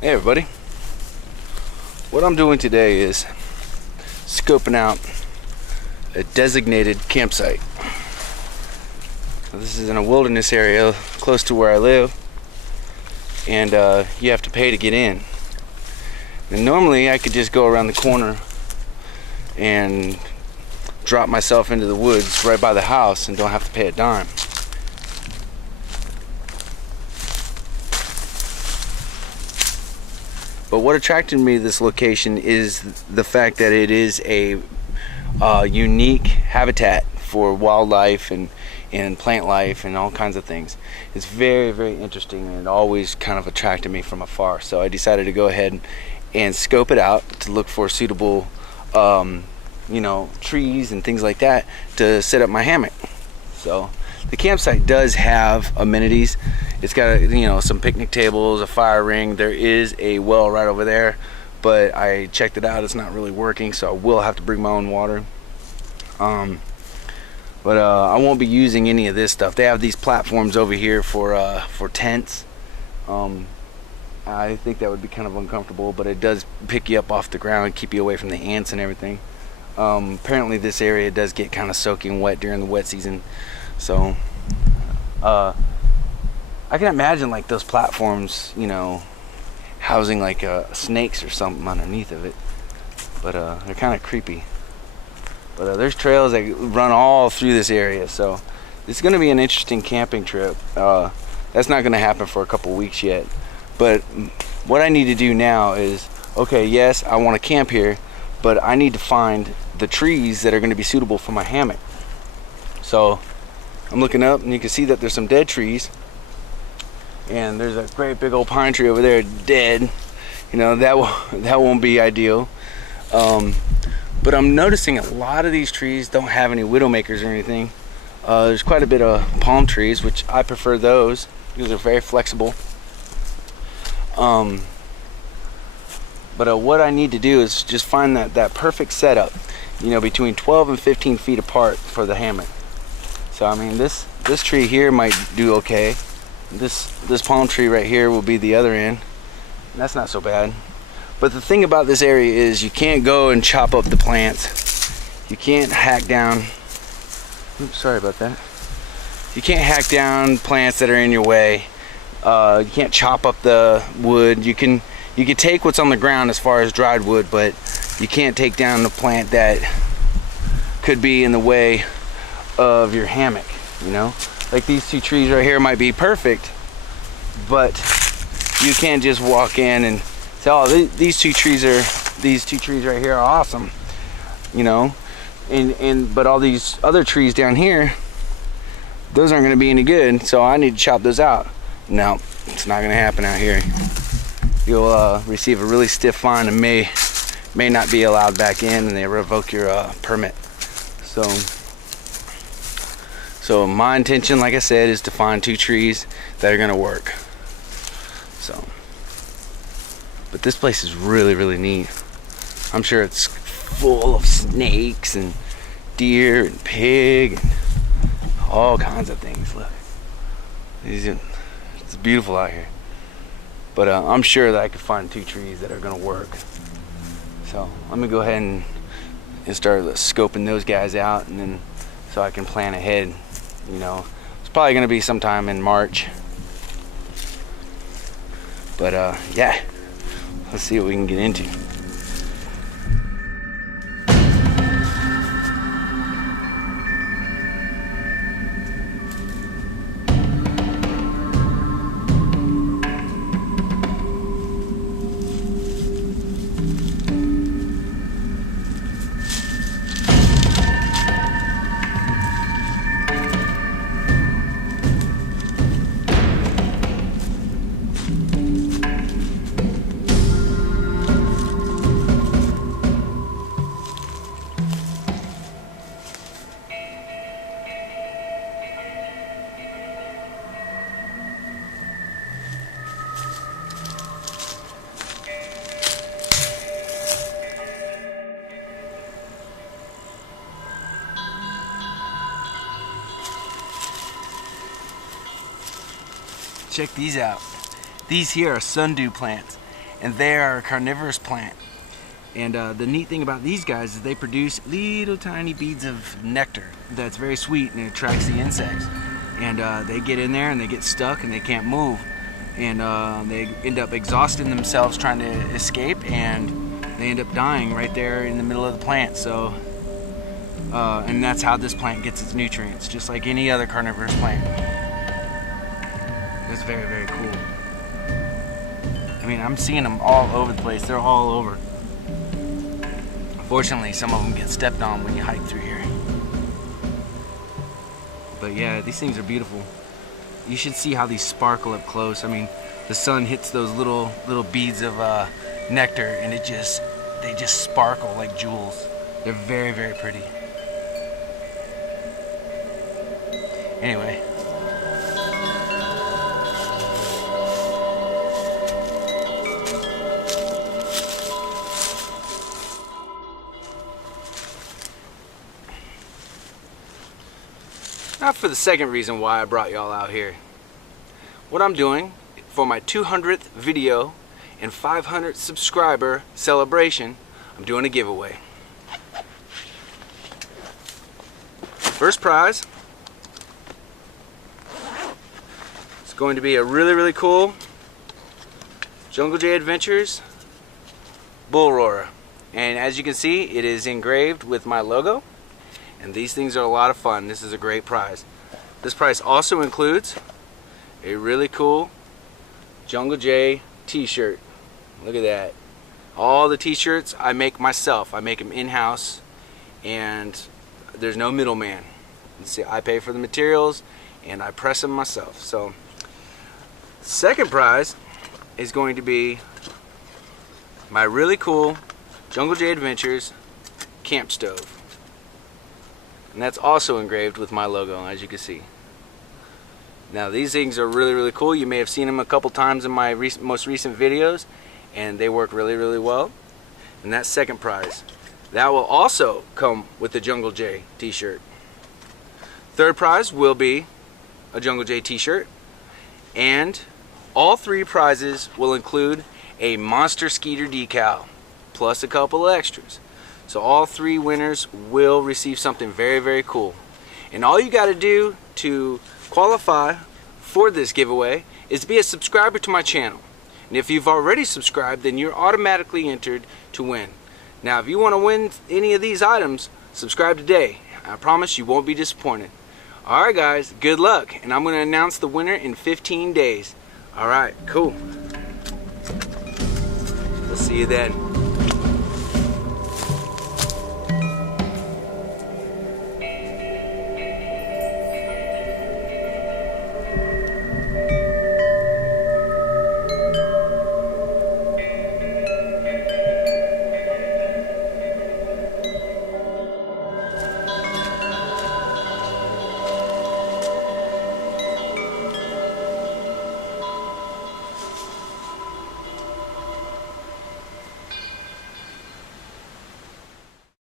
Hey everybody, what I'm doing today is scoping out a designated campsite. This is in a wilderness area close to where I live, and you have to pay to get in. And normally I could just go around the corner and drop myself into the woods right by the house and don't have to pay a dime. But what attracted me to this location is the fact that it is a unique habitat for wildlife and plant life and all kinds of things. It's very, very interesting, and it always kind of attracted me from afar. So I decided to go ahead and scope it out to look for suitable trees and things like that to set up my hammock. So the campsite does have amenities. It's got some picnic tables, a fire ring. There is a well right over there, but I checked it out. It's not really working, so I will have to bring my own water. But I won't be using any of this stuff. They have these platforms over here for tents. I think that would be kind of uncomfortable, but it does pick you up off the ground and keep you away from the ants and everything. Apparently this area does get kind of soaking wet during the wet season, so I can imagine like those platforms, housing like snakes or something underneath of it, but they're kind of creepy. But there's trails that run all through this area, so it's going to be an interesting camping trip. That's not going to happen for a couple weeks yet, but what I need to do now is, okay, yes, I want to camp here, but I need to find the trees that are going to be suitable for my hammock. So I'm looking up, and you can see that there's some dead trees, and there's a great big old pine tree over there dead. That won't be ideal. But I'm noticing a lot of these trees don't have any widowmakers or anything. There's quite a bit of palm trees, which I prefer those because they're very flexible. But what I need to do is just find that perfect setup, between 12 and 15 feet apart for the hammock. So I mean, this tree here might do okay. This palm tree right here will be the other end. That's not so bad. But the thing about this area is you can't go and chop up the plants. You can't hack down. Oops, sorry about that. You can't hack down plants that are in your way. You can't chop up the wood. You can take what's on the ground as far as dried wood, but you can't take down the plant that could be in the way of your hammock. Like these two trees right here might be perfect, but you can't just walk in and say, oh, these two trees right here are awesome, but all these other trees down here, those aren't going to be any good, so I need to chop those out. No, it's not going to happen out here. You'll receive a really stiff fine and may not be allowed back in, and they revoke your permit. So my intention, like I said, is to find two trees that are going to work. But this place is really, really neat. I'm sure it's full of snakes and deer and pig and all kinds of things. Look, it's beautiful out here. But I'm sure that I could find two trees that are going to work. So I'm going to go ahead and start scoping those guys out, and then so I can plan ahead. It's probably going to be sometime in March. But yeah. Let's see what we can get into. Check these out. These here are sundew plants, and they are a carnivorous plant. And the neat thing about these guys is they produce little tiny beads of nectar that's very sweet and it attracts the insects. And they get in there and they get stuck and they can't move. And they end up exhausting themselves trying to escape, and they end up dying right there in the middle of the plant. So, and that's how this plant gets its nutrients, just like any other carnivorous plant. It's very, very cool. I mean, I'm seeing them all over the place. They're all over. Unfortunately, some of them get stepped on when you hike through here. But yeah, these things are beautiful. You should see how these sparkle up close. I mean, the sun hits those little beads of nectar, and they just sparkle like jewels. They're very, very pretty. Anyway. Now for the second reason why I brought y'all out here. What I'm doing for my 200th video and 500 subscriber celebration, I'm doing a giveaway. First prize is going to be a really, really cool Jungle J Adventures bull roarer. And as you can see, it is engraved with my logo. And these things are a lot of fun. This is a great prize. This prize also includes a really cool Jungle J t-shirt. Look at that. All the t-shirts I make myself. I make them in-house, and there's no middleman. See, I pay for the materials and I press them myself. So, second prize is going to be my really cool Jungle J Adventures camp stove. And that's also engraved with my logo, as you can see. Now these things are really, really cool. You may have seen them a couple times in my most recent videos, and they work really, really well. And that's second prize. That will also come with the Jungle J t-shirt. Third prize will be a Jungle J t-shirt, and all three prizes will include a Monster Skeeter decal plus a couple of extras. So all three winners will receive something very, very cool. And all you got to do to qualify for this giveaway is to be a subscriber to my channel. And if you've already subscribed, then you're automatically entered to win. Now, if you want to win any of these items, subscribe today. I promise you won't be disappointed. Alright guys, good luck. And I'm going to announce the winner in 15 days. Alright, cool. We'll see you then.